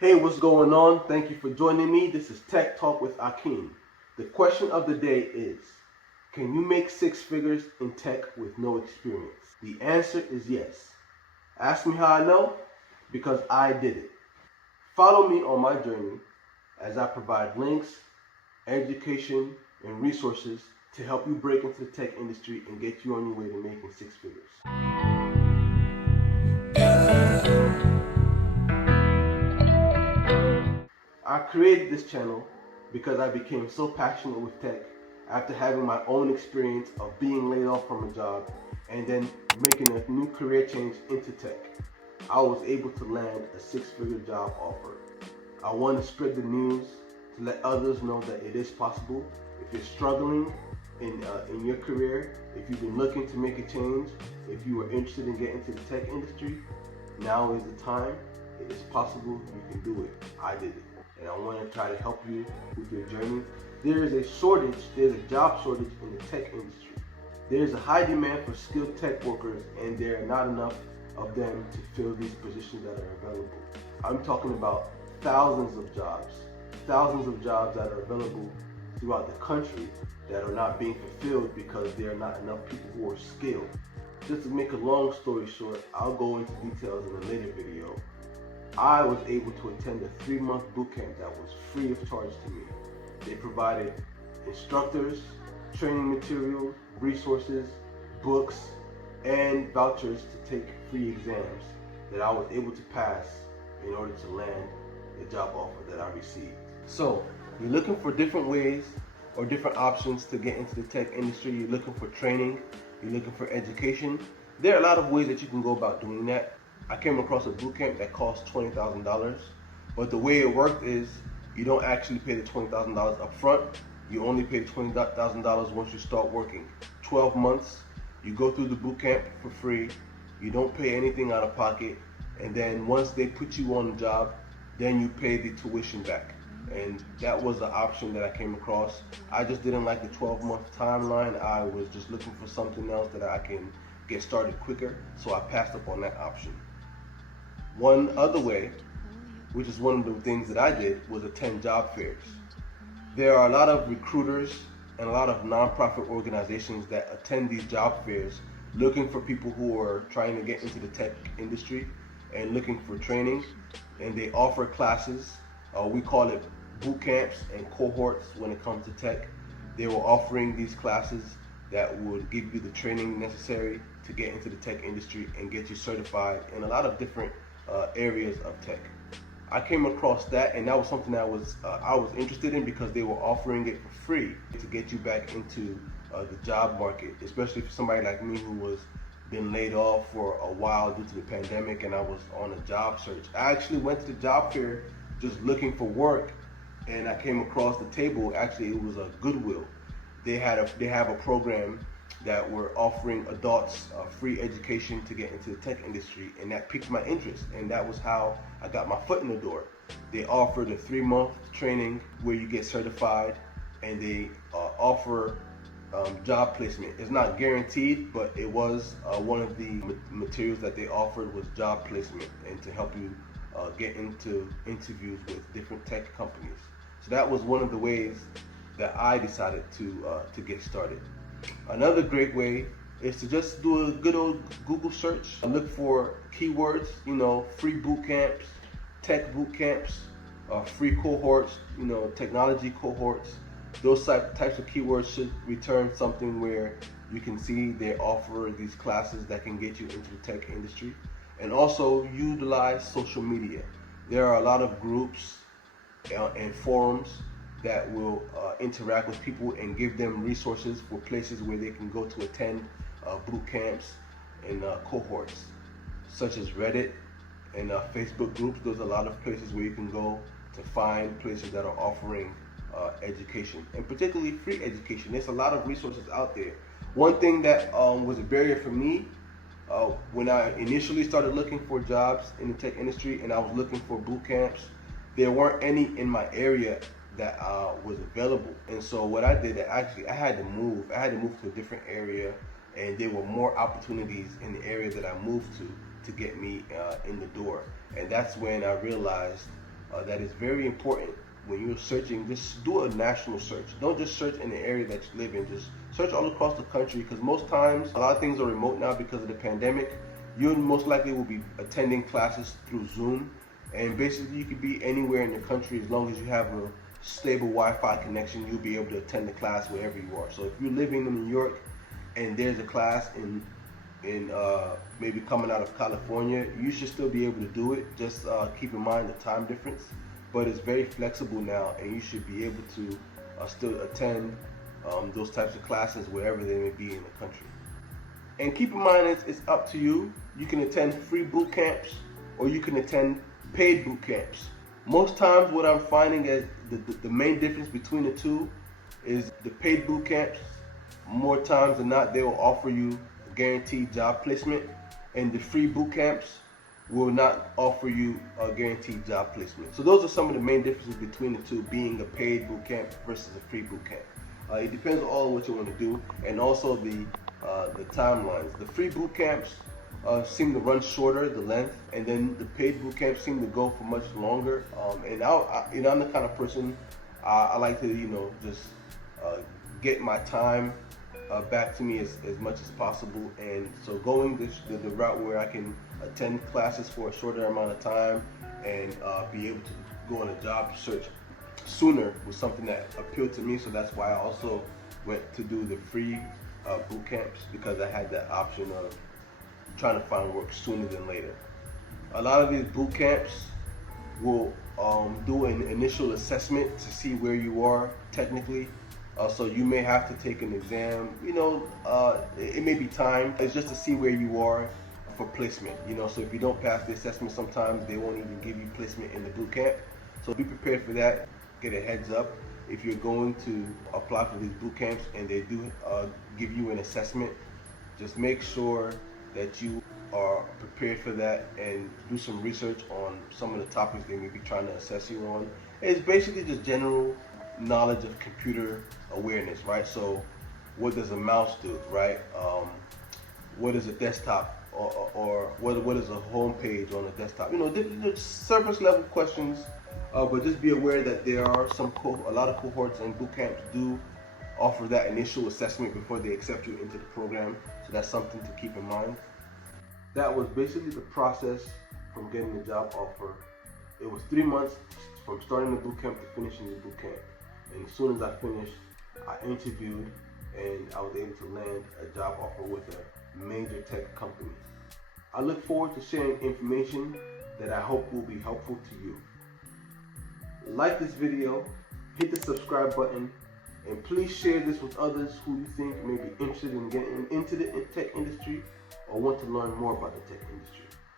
Hey, what's going on? Thank you for joining me. This is Tech Talk with Akin. The question of the day is, can you make six figures in tech with no experience? The answer is yes. Ask me how I know? Because I did it. Follow me on my journey as I provide links, education, and resources to help you break into the tech industry and get you on your way to making six figures. I created this channel because I became so passionate with tech after having my own experience of being laid off from a job and then making a new career change into tech. I was able to land a six-figure job offer. I want to spread the news to let others know that it is possible. If you're struggling in your career, if you've been looking to make a change, if you are interested in getting into the tech industry, now is the time. It is possible. You can do it. I did it. And I want to try to help you with your journey. There is a shortage, there's a job shortage in the tech industry. There's a high demand for skilled tech workers, and there are not enough of them to fill these positions that are available. I'm talking about thousands of jobs that are available throughout the country that are not being fulfilled because there are not enough people who are skilled. Just to make a long story short, I'll go into details in a later video. I was able to attend a 3-month bootcamp that was free of charge to me. They provided instructors, training materials, resources, books, and vouchers to take free exams that I was able to pass in order to land the job offer that I received. So, you're looking for different ways or different options to get into the tech industry. You're looking for training, you're looking for education. There are a lot of ways that you can go about doing that. I came across a bootcamp that cost $20,000, but the way it worked is you don't actually pay the $20,000 up front. You only pay $20,000 once you start working. 12 months, you go through the bootcamp for free. You don't pay anything out of pocket, and then once they put you on the job, then you pay the tuition back. And that was the option that I came across. I just didn't like the 12-month timeline. I was just looking for something else that I can get started quicker, so I passed up on that option. One other way, which is one of the things that I did, was attend job fairs. There are a lot of recruiters and a lot of nonprofit organizations that attend these job fairs looking for people who are trying to get into the tech industry and looking for training, and they offer classes. We call it boot camps and cohorts when it comes to tech. They were offering these classes that would give you the training necessary to get into the tech industry and get you certified in a lot of different areas of tech. I came across that, and that was something that I was interested in because they were offering it for free to get you back into the job market, especially for somebody like me who was been laid off for a while due to the pandemic, and I was on a job search. I actually went to the job fair just looking for work, and I came across the table. Actually, it was a Goodwill. They have a program that were offering adults free education to get into the tech industry, and that piqued my interest, and that was how I got my foot in the door. They offered a 3-month training where you get certified, and they offer job placement. It's not guaranteed, but it was one of the materials that they offered was job placement, and to help you get into interviews with different tech companies. So that was one of the ways that I decided to get started. Another great way is to just do a good old Google search. Look for keywords, free boot camps, tech boot camps, free cohorts, technology cohorts. Those types of keywords should return something where you can see they offer these classes that can get you into the tech industry. And also utilize social media. There are a lot of groups and forums that will interact with people and give them resources for places where they can go to attend boot camps and cohorts, such as Reddit and Facebook groups. There's a lot of places where you can go to find places that are offering education, and particularly free education. There's a lot of resources out there. One thing that was a barrier for me when I initially started looking for jobs in the tech industry and I was looking for boot camps, there weren't any in my area that was available. And so what I did, I had to move to a different area, and there were more opportunities in the area that I moved to get me in the door. And that's when I realized that is very important when you're searching. Just do a national search. Don't just search in the area that you live in. Just search all across the country, because most times a lot of things are remote now because of the pandemic. You most likely will be attending classes through Zoom, and basically you could be anywhere in the country as long as you have a stable Wi-Fi connection. You'll be able to attend the class wherever you are. So if you're living in New York and there's a class in maybe coming out of California, you should still be able to do it. Just keep in mind the time difference, but it's very flexible now, and you should be able to still attend those types of classes wherever they may be in the country. And keep in mind, it's up to you. You can attend free boot camps, or you can attend paid boot camps. Most times what I'm finding is the main difference between the two is the paid boot camps, more times than not, they will offer you a guaranteed job placement, and the free boot camps will not offer you a guaranteed job placement. So those are some of the main differences between the two, being a paid boot camp versus a free boot camp. It depends on what you want to do, and also the timelines. The free boot camps seem to run shorter, the length, and then the paid boot camps seem to go for much longer. And I'm the kind of person, I like to just get my time back to me as much as possible. And so going the route where I can attend classes for a shorter amount of time and be able to go on a job search sooner was something that appealed to me. So that's why I also went to do the free boot camps, because I had that option of trying to find work sooner than later. A lot of these boot camps will do an initial assessment to see where you are technically. So you may have to take an exam. It may be timed. It's just to see where you are for placement. So if you don't pass the assessment, sometimes they won't even give you placement in the boot camp. So be prepared for that. Get a heads up if you're going to apply for these boot camps and they do give you an assessment. Just make sure that you are prepared for that and do some research on some of the topics they may be trying to assess you on. It's basically just general knowledge of computer awareness, right? So what does a mouse do, right? What is a desktop, or what is a home page on a desktop? Surface level questions, but just be aware that there are a lot of cohorts and boot camps do offer that initial assessment before they accept you into the program. So that's something to keep in mind. That was basically the process from getting the job offer. It was 3 months from starting the boot camp to finishing the boot camp. And as soon as I finished, I interviewed and I was able to land a job offer with a major tech company. I look forward to sharing information that I hope will be helpful to you. Like this video, hit the subscribe button, and please share this with others who you think may be interested in getting into the tech industry or want to learn more about the tech industry.